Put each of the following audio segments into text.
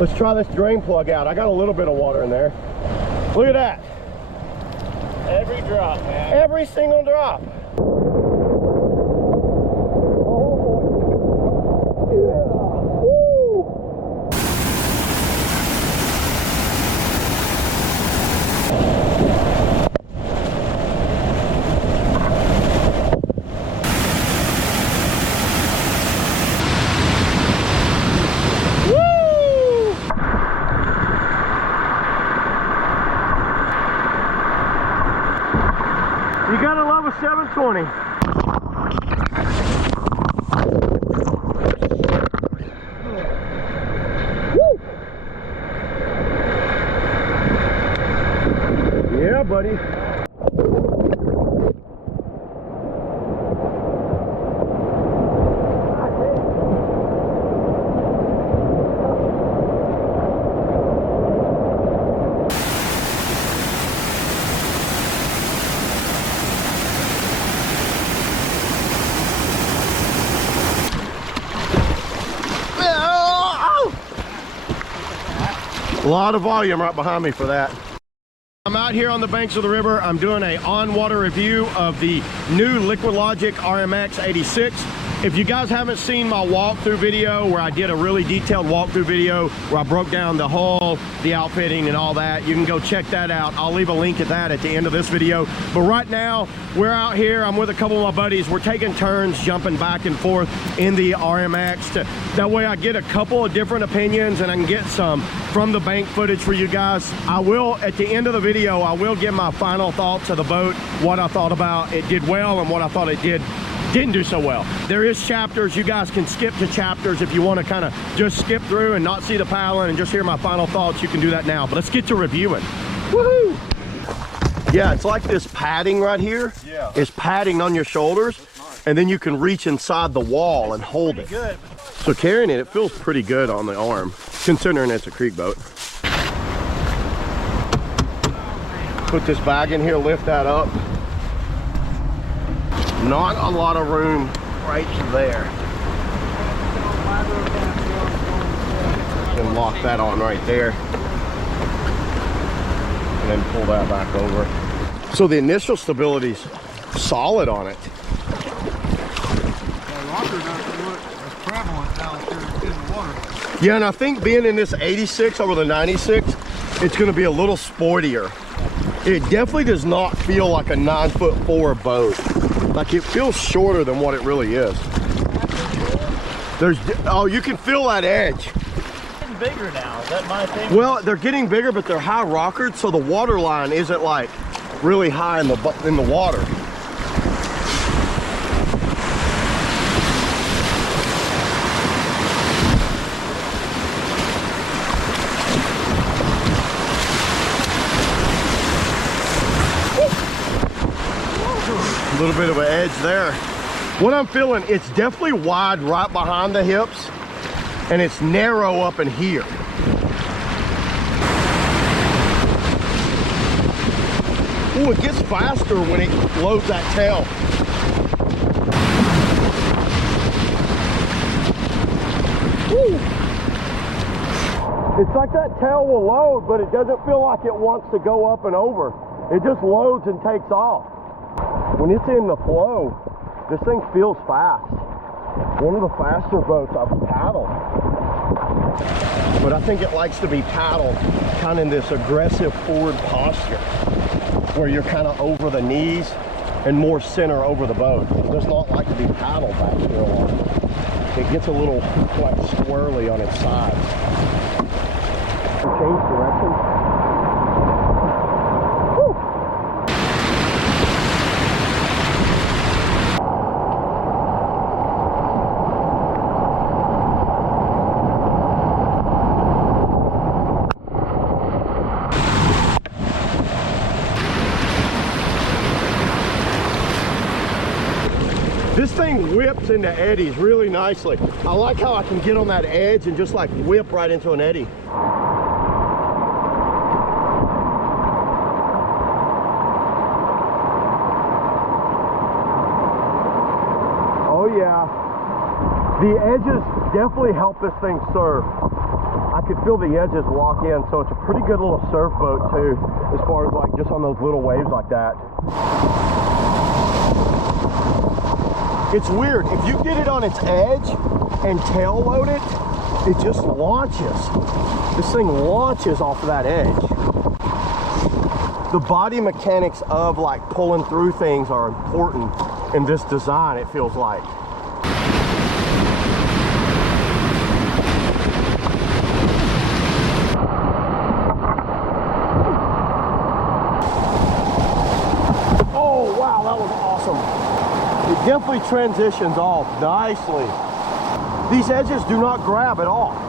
Let's try this drain plug out. I got a little bit of water in there. Look at that. Every drop, man. Every single drop. You gotta love a 720. Woo! Yeah, buddy. A lot of volume right behind me for that. I'm out here on the banks of the river. I'm doing a on-water review of the new Liquidlogic RMX 86. If you guys haven't seen my walkthrough video where I did a really detailed walkthrough video where I broke down the hull, the outfitting and all that, you can go check that out. I'll leave a link at that at the end of this video. But right now we're out here, I'm with a couple of my buddies. We're taking turns jumping back and forth in the RMX. That way I get a couple of different opinions and I can get some from the bank footage for you guys. I will, at the end of the video, I will give my final thoughts of the boat, what I thought about it did well and what I thought it didn't do so well. There is chapters. You guys can skip to chapters if you want to kind of just skip through and not see the paddling and just hear my final thoughts. You can do that now, but let's get to reviewing. Woohoo! Yeah, it's like this padding right here. Yeah, it's padding on your shoulders, and then you can reach inside the wall and hold it. Good. So carrying it feels pretty good on the arm, considering it's a creek boat. Put this bag in here, lift that up. Not a lot of room right there. And lock that on right there. And then pull that back over. So the initial stability's solid on it. Yeah, and I think being in this 86 over the 96, it's going to be a little sportier. It definitely does not feel like a 9'4" boat. Like it feels shorter than what it really is. Oh, you can feel that edge. Getting bigger now, is that my thing? Well, they're getting bigger, but they're high rockered, so the water line isn't like really high in the water. A little bit of an edge there. What I'm feeling, it's definitely wide right behind the hips and it's narrow up in here. Ooh, it gets faster when it loads that tail. Ooh. It's like that tail will load, but it doesn't feel like it wants to go up and over. It just loads and takes off. When it's in the flow, this thing feels fast. One of the faster boats I've paddled. But I think it likes to be paddled kind of in this aggressive forward posture where you're kind of over the knees and more center over the boat. It does not like to be paddled back here a lot. It gets a little like squirrely on its sides. Change direction. This thing whips into eddies really nicely. I like how I can get on that edge and just like whip right into an eddy. Oh yeah, the edges definitely help this thing surf. I could feel the edges lock in, so it's a pretty good little surf boat too, as far as like just on those little waves like that. It's weird, if you get it on its edge and tail load it, it just launches. This thing launches off of that edge. The body mechanics of like pulling through things are important in this design, it feels like. Oh wow, that was awesome. It definitely transitions off nicely. These edges do not grab at all.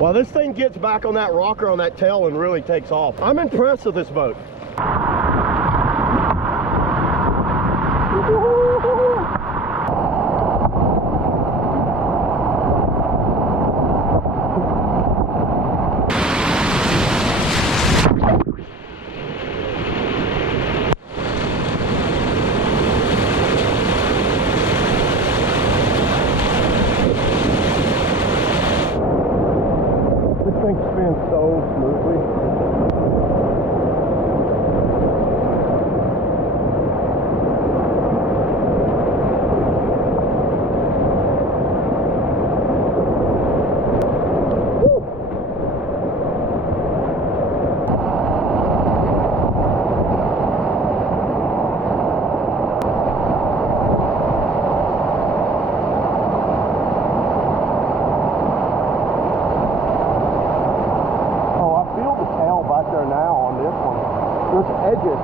Well, this thing gets back on that rocker on that tail and really takes off. I'm impressed with this boat. Thing spins so smoothly. Edges.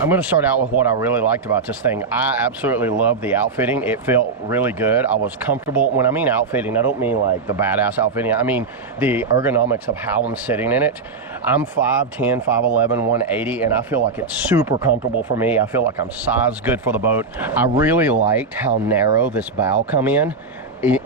I'm going to start out with what I really liked about this thing. I absolutely love the outfitting. It felt really good. I was comfortable. When I mean outfitting, I don't mean like the badass outfitting. I mean the ergonomics of how I'm sitting in it. I'm 5'10", 5'11", 180, and I feel like it's super comfortable for me. I feel like I'm sized good for the boat. I really liked how narrow this bow come in.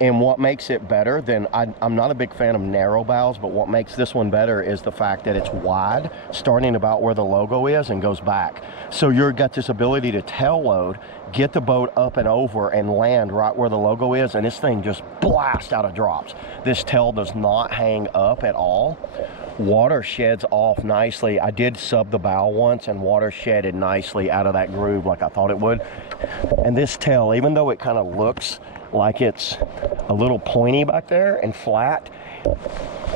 And what makes it better than, I'm not a big fan of narrow bows, but what makes this one better is the fact that it's wide, starting about where the logo is and goes back. So you've got this ability to tail load, get the boat up and over and land right where the logo is, and this thing just blasts out of drops. This tail does not hang up at all. Water sheds off nicely. I did sub the bow once and water shedded nicely out of that groove like I thought it would. And this tail, even though it kind of looks like it's a little pointy back there and flat,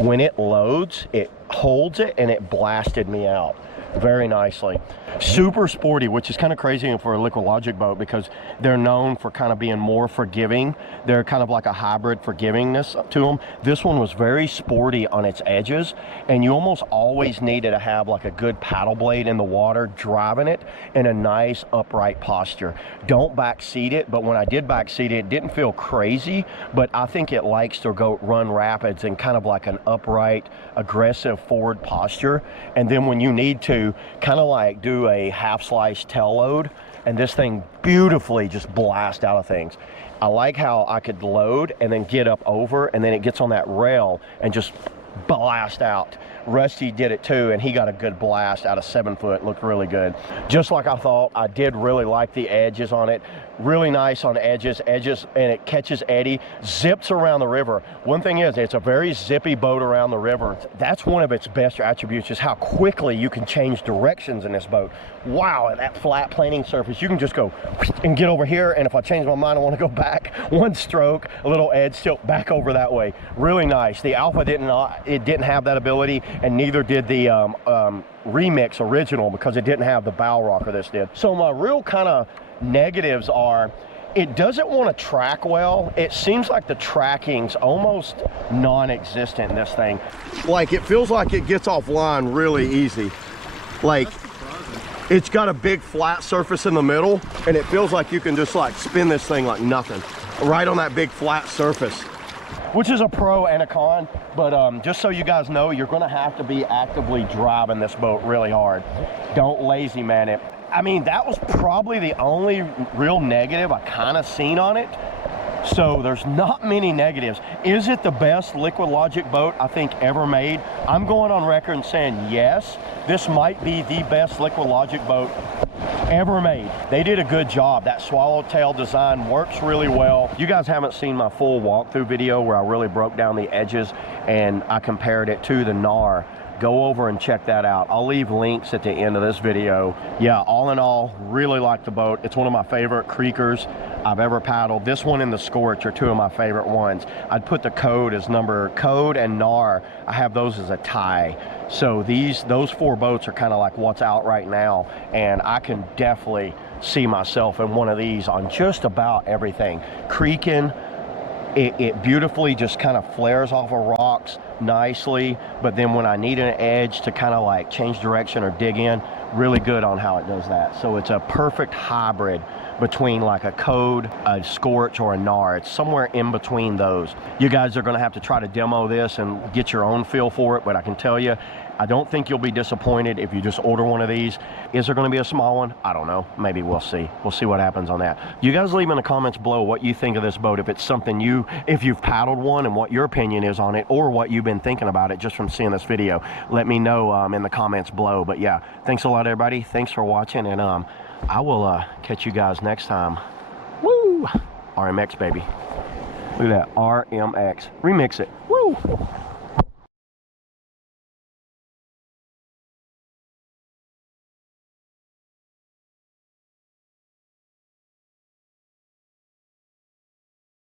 when it loads, it holds it and it blasted me out very nicely. Super sporty, which is kind of crazy for a Liquidlogic boat because they're known for kind of being more forgiving. They're kind of like a hybrid forgivingness to them. This one was very sporty on its edges, and you almost always needed to have like a good paddle blade in the water driving it in a nice upright posture. Don't backseat it, but when I did backseat it, it didn't feel crazy, but I think it likes to go run rapids in kind of like an upright, aggressive forward posture. And then when you need to, kind of like do a half slice tail load, and this thing beautifully just blast out of things. I like how I could load and then get up over, and then it gets on that rail and just blast out. Rusty did it too, and he got a good blast out of 7 foot. Looked really good. Just like I thought. I did really like the edges on it. really nice on edges, and it catches eddy, zips around the river. One thing is, it's a very zippy boat around the river. That's one of its best attributes, is how quickly you can change directions in this boat. Wow, at that flat planing surface, you can just go and get over here, and if I change my mind, I want to go back, one stroke, a little edge tilt back over that way. Really nice. The Alpha didn't have that ability, and neither did the RMX original, because it didn't have the bow rocker this did. So my real kind of negatives are, it doesn't want to track well. It seems like the tracking's almost non-existent in this thing. Like, it feels like it gets offline really easy. Like, it's got a big flat surface in the middle, and it feels like you can just like spin this thing like nothing right on that big flat surface, which is a pro and a con. But just so you guys know, you're gonna have to be actively driving this boat really hard. Don't lazy man it. I mean, that was probably the only real negative I kind of seen on it. So there's not many negatives. Is it the best Liquidlogic boat I think ever made? I'm going on record and saying yes. This might be the best Liquidlogic boat ever made. They did a good job. That swallowtail design works really well. You guys haven't seen my full walkthrough video where I really broke down the edges and I compared it to the NAR. Go over and check that out. I'll leave links at the end of this video. Yeah, all in all, really like the boat. It's one of my favorite creekers I've ever paddled. This one and the Scorch are two of my favorite ones. I'd put the Code as Code and NAR, I have those as a tie. So those four boats are kind of like what's out right now, and I can definitely see myself in one of these on just about everything. Creaking, it beautifully just kind of flares off of rocks nicely, but then when I need an edge to kind of like change direction or dig in, really good on how it does that. So it's a perfect hybrid between like a Code, a Scorch, or a NAR. It's somewhere in between those. You guys are going to have to try to demo this and get your own feel for it, but I can tell you, I don't think you'll be disappointed if you just order one of these. Is there going to be a small one? I don't know. Maybe we'll see. We'll see what happens on that. You guys leave in the comments below what you think of this boat, if it's something if you've paddled one, and what your opinion is on it, or what you've been thinking about it just from seeing this video. Let me know in the comments below. But yeah, thanks a lot, everybody. Thanks for watching, and I will catch you guys next time. Woo! RMX, baby. Look at that, RMX. Remix it. Woo!